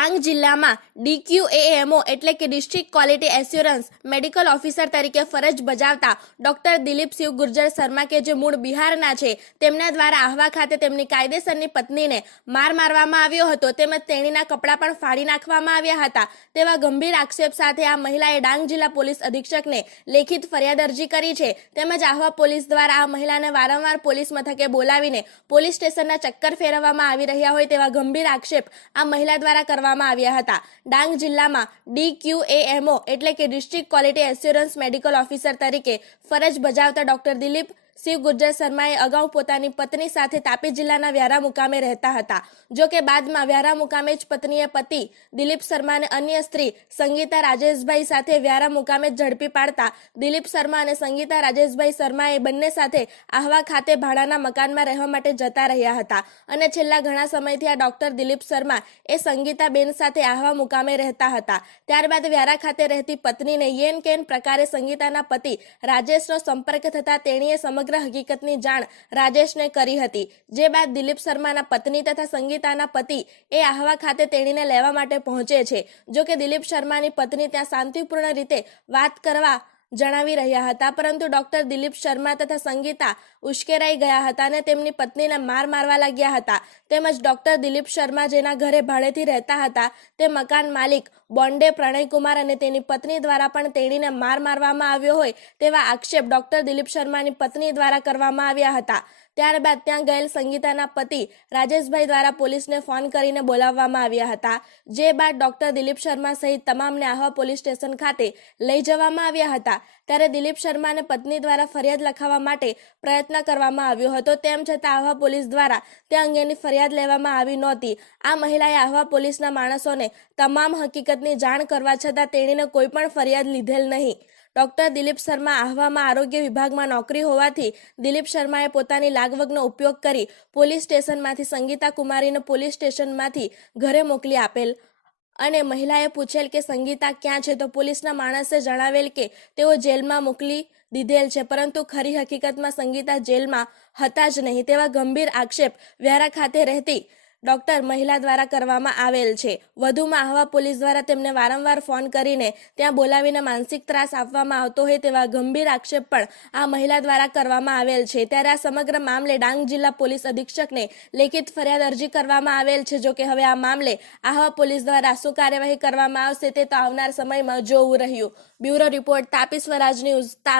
ડાંગ જિલ્લામાં ડીક્યુએએમઓ એટલે કે district quality assurance medical officer તરીકે ફરજ બજાવતા ડોક્ટર દિલીપ શિવ ગુર્જર શર્મા કે જે મૂળ બિહારના છે, તેમના દ્વારા આહવા ખાતે તેમની કાયદેસરની પત્નીને માર મારવામાં આવ્યો હતો. તેમજ તેણીના કપડાં પણ ફાડી નાખવામાં આવ્યા હતા. તેવા ગંભીર આક્ષેપ સાથે આ મહિલાએ ડાંગ જિલ્લા પોલીસ અધિક્ષકને લેખિત ફરિયાદ અરજી કરી છે. તેમજ આહવા પોલીસ દ્વારા આ મહિલાને વારંવાર પોલીસ મથકે બોલાવીને પોલીસ સ્ટેશનના ચક્કર ફેરવવામાં આવી રહ્યા હોય તેવા ગંભીર આક્ષેપ આ મહિલા દ્વારા કરવામાં આવ્યા હતા. ડાંગ જિલ્લામાં ડીક્યુએએમઓ એટલે કે district quality assurance medical officer તરીકે ફરજ બજાવતા ડોક્ટર દિલીપ શિવ ગુર્જર શર્માએ અગાઉ પોતાની પત્ની સાથે તાપી જિલ્લાના વ્યારા મુકામે રહેતા હતા. જો કે બાદમાં વ્યારા મુકામે જ પત્નીએ પતિ, દિલીપ શર્માને અન્ય સ્ત્રી સંગીતા રાજેશભાઈ સાથે વ્યારા મુકામે ઝડપી પાડતા દિલીપ શર્મા અને સંગીતા રાજેશભાઈ શર્માએ બંને સાથે આહવા ખાતે ભાડાના મકાનમાં રહેવા માટે જતા રહ્યા હતા. અને છેલ્લા ઘણા સમયથી આ ડોક્ટર દિલીપ શર્મા એ સંગીતાબેન સાથે આહવા મુકામે રહેતા હતા. ત્યારબાદ વ્યારા ખાતે રહેતી પત્નીને યેન કેન પ્રકારે સંગીતાના પતિ રાજેશનો સંપર્ક થતા તેણીએ સમગ્ર હકીકતની જાણ રાજેશને કરી હતી. જે બાદ દિલીપ શર્માના પત્ની તથા સંગીતાના પતિ એ આહવા ખાતે તેણીને લેવા માટે પહોંચે છે. જો કે દિલીપ શર્માની પત્ની ત્યાં શાંતિપૂર્ણ રીતે વાત કરવા જણાવી રહ્યા હતા. પરંતુ ડોક્ટર દિલીપ શર્મા તથા સંગીતા ઉશ્કેરાઈ ગયા હતા અને તેમની પત્નીને માર મારવા લાગ્યા હતા. તેમજ ડોક્ટર દિલીપ શર્મા જેના ઘરે ભાડેથી રહેતા હતા, તે મકાન માલિક બોન્ડે પ્રણયકુમાર અને તેની પત્ની દ્વારા પણ તેણીને માર મારવામાં આવ્યો હોય તેવા આક્ષેપ ડોક્ટર દિલીપ શર્માની પત્ની દ્વારા કરવામાં આવ્યા હતા. ત્યારબાદ ત્યાં ગયેલ સંગીતાના પતિ રાજેશભાઈ દ્વારા પોલીસને ફોન કરીને બોલાવવામાં આવ્યા હતા, જે બાદ ડોક્ટર દિલીપ શર્મા સહિત તમામને આહવા પોલીસ સ્ટેશન ખાતે લઈ જવામાં આવ્યા હતા. ત્યારે દિલીપ શર્માને પત્ની દ્વારા ફરિયાદ લખાવવા માટે પ્રયત્ન કરવામાં આવ્યો હતો, તેમ છતાં આહવા પોલીસ દ્વારા તે અંગેની ફરિયાદ લેવામાં આવી નહોતી. આ મહિલાએ આહવા પોલીસના માણસોને તમામ હકીકતની જાણ કરવા છતાં તેણીને કોઈ પણ ફરિયાદ લીધેલ નહીં. ડોક્ટર દિલીપ શર્મા આહવામાં આરોગ્ય વિભાગમાં નોકરી હોવાથી દિલીપ શર્માએ પોતાની લાગવગનો ઉપયોગ કરી પોલીસ સ્ટેશનમાંથી સંગીતા કુમારીને પોલીસ સ્ટેશનમાંથી ઘરે મોકલી આપેલ. અને મહિલાએ પૂછેલ કે, સંગીતા, ક્યાં છે? તો પોલીસના માણસે જણાવેલ કે, તેઓ જેલમાં મોકલી દીધેલ છે, પરંતુ ખરી હકીકતમાં સંગીતા જેલમાં હતા જ નહીં. તેવા ગંભીર આક્ષેપ વ્યારા ખાતે રહેતી ડોક્ટર મહિલા દ્વારા કરવામાં આવેલ છે. વધુમાં આહવા પોલીસ દ્વારા તેમને વારંવાર ફોન કરીને ત્યાં બોલાવીને માનસિક ત્રાસ આપવામાં આવતો હોય તેવા ગંભીર આક્ષેપ પણ આ મહિલા દ્વારા કરવામાં આવેલ છે. ત્યારે આ સમગ્ર મામલે ડાંગ જિલ્લા પોલીસ અધિક્ષકને લેખિત ફરિયાદ અરજી કરવામાં આવેલ છે. જોકે હવે આ મામલે આહવા પોલીસ દ્વારા શું કાર્યવાહી કરવામાં આવશે તે તો આવનાર સમયમાં જોવું રહ્યું. Bureau report, Tapi Swaraj news, Tapi.